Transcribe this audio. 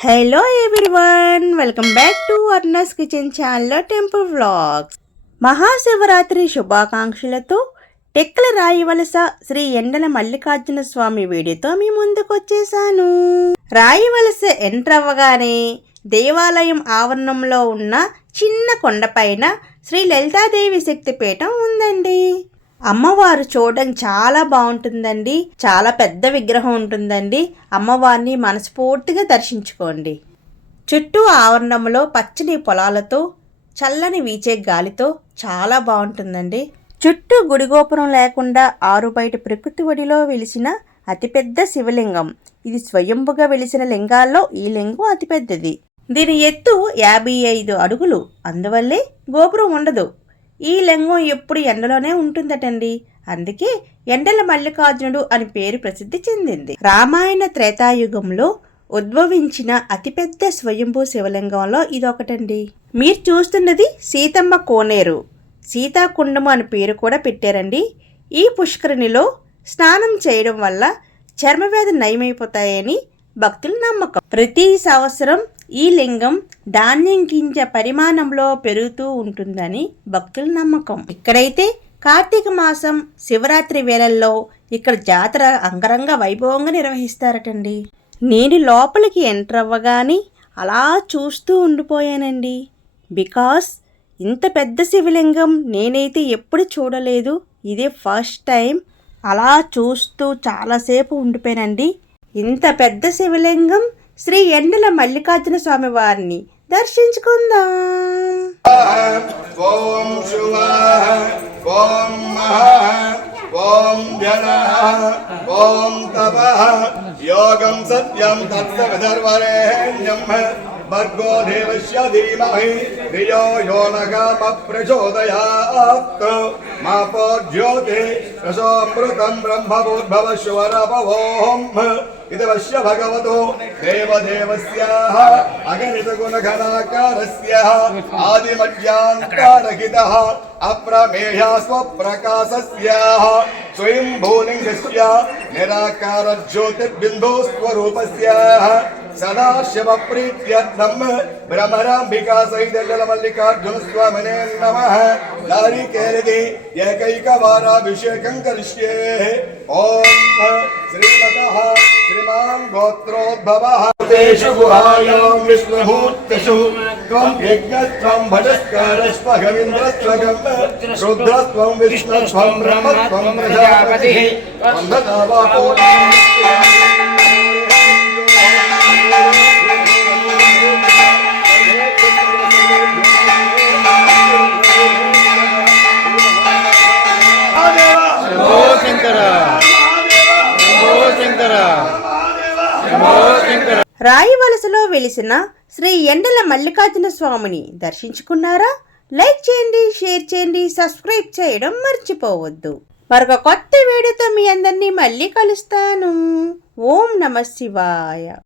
Hello everyone welcome back to Arna's kitchen ఛానల్లో temple vlogs Mahashivratri శుభాకాంక్షలతో టెక్కల రాయివలస శ్రీ ఎండల మల్లికార్జున స్వామి వీడియోతో మీ ముందుకు వచ్చేసాను. రాయివలస ఎంటర్ అవ్వగానే దేవాలయం ఆవరణంలో ఉన్న చిన్న కొండపైన శ్రీ లలితాదేవి శక్తిపీఠం ఉందండి. అమ్మవారు చూడడం చాలా బాగుంటుందండి. చాలా పెద్ద విగ్రహం ఉంటుందండి. అమ్మవారిని మనస్ఫూర్తిగా దర్శించుకోండి. చుట్టూ ఆవరణంలో పచ్చని పొలాలతో చల్లని వీచే గాలితో చాలా బాగుంటుందండి. చుట్టూ గుడిగోపురం లేకుండా ఆరు బయట ప్రకృతి ఒడిలో వెలిసిన అతిపెద్ద శివలింగం. ఇది స్వయంభుగా వెలిసిన లింగాల్లో ఈ లింగం అతిపెద్దది. దీని ఎత్తు యాభై ఐదు అడుగులు. అందువల్లే గోపురం ఉండదు. ఈ లింగం ఎప్పుడు ఎండలోనే ఉంటుందటండి. అందుకే ఎండల మల్లికార్జునుడు అని పేరు ప్రసిద్ధి చెందింది. రామాయణ త్రేతాయుగంలో ఉద్భవించిన అతిపెద్ద స్వయంభూ శివలింగంలో ఇదొకటండి. మీరు చూస్తున్నది సీతమ్మ కోనేరు. సీతాకుండము అని పేరు కూడా పెట్టారండి. ఈ పుష్కరిణిలో స్నానం చేయడం వల్ల చర్మవ్యాధి నయమైపోతాయని భక్తుల నమ్మకం. ప్రతి సంవత్సరం ఈ లింగం ధాన్యం గింజ పరిమాణంలో పెరుగుతూ ఉంటుందని భక్తుల నమ్మకం. ఇక్కడైతే కార్తీక మాసం శివరాత్రి వేళల్లో ఇక్కడ జాతర అంగరంగ వైభవంగా నిర్వహిస్తారటండి. నేను లోపలికి ఎంటర్ అవ్వగానే అలా చూస్తూ ఉండిపోయానండి. బికాస్ ఇంత పెద్ద శివలింగం నేనైతే ఎప్పుడు చూడలేదు. ఇదే ఫస్ట్ టైం అలా చూస్తూ చాలాసేపు ఉండిపోయానండి. ఇంత పెద్ద శివలింగం శ్రీ ఎండల మల్లికార్జున స్వామి వారిని దర్శించుకుందాం. ఓం శివ ఓం మహ ఓం జన ఓం తప. యోగం సత్యం తత్సవిధర్వరేణ్యం भर्गो देवस्य धीमहि धियो यो नगामप्रचोदयात् मापो ज्योति, रसोऽमृतम् ब्रह्मवोद्भवश्वरपवोऽहम् इति पश्य भगवतो देवदेवस्याः अगणितगुणघनाकारस्यः आदिमज्ञान्तारहितः अप्रमेया स्वप्रकाशस्याः। स्वयं भूलिङ्गस्य निराकारज्योतिर्बिन्दुस्वरूपस्याः। सदाशिवप्रीत्यर्थम् भ्रमराम्बिका सहितमल्लिकार्जुनस्वामिने नमः। नारिकेलदे एकैकवाराभिषेकं करिष्ये ॐ श्रीमतः श्रीमान् गोत्रोद्भवः। तेषु गुहायां विष्णुहूर्तिषु त्वं यज्ञस्त्वं भजस्कारस्त्व ब्रह्मत्वं प्रजापतिः। రాయివలసలో వెలిసిన శ్రీ ఎండల మల్లికార్జున స్వామిని దర్శించుకున్నారా? లైక్ చేయండి షేర్ చేయండి సబ్స్క్రైబ్ చేయడం మర్చిపోవద్దు. మరొక కొత్త వీడియోతో మీ అందరినీ మళ్ళీ కలుస్తాను. ఓం నమ శివాయ.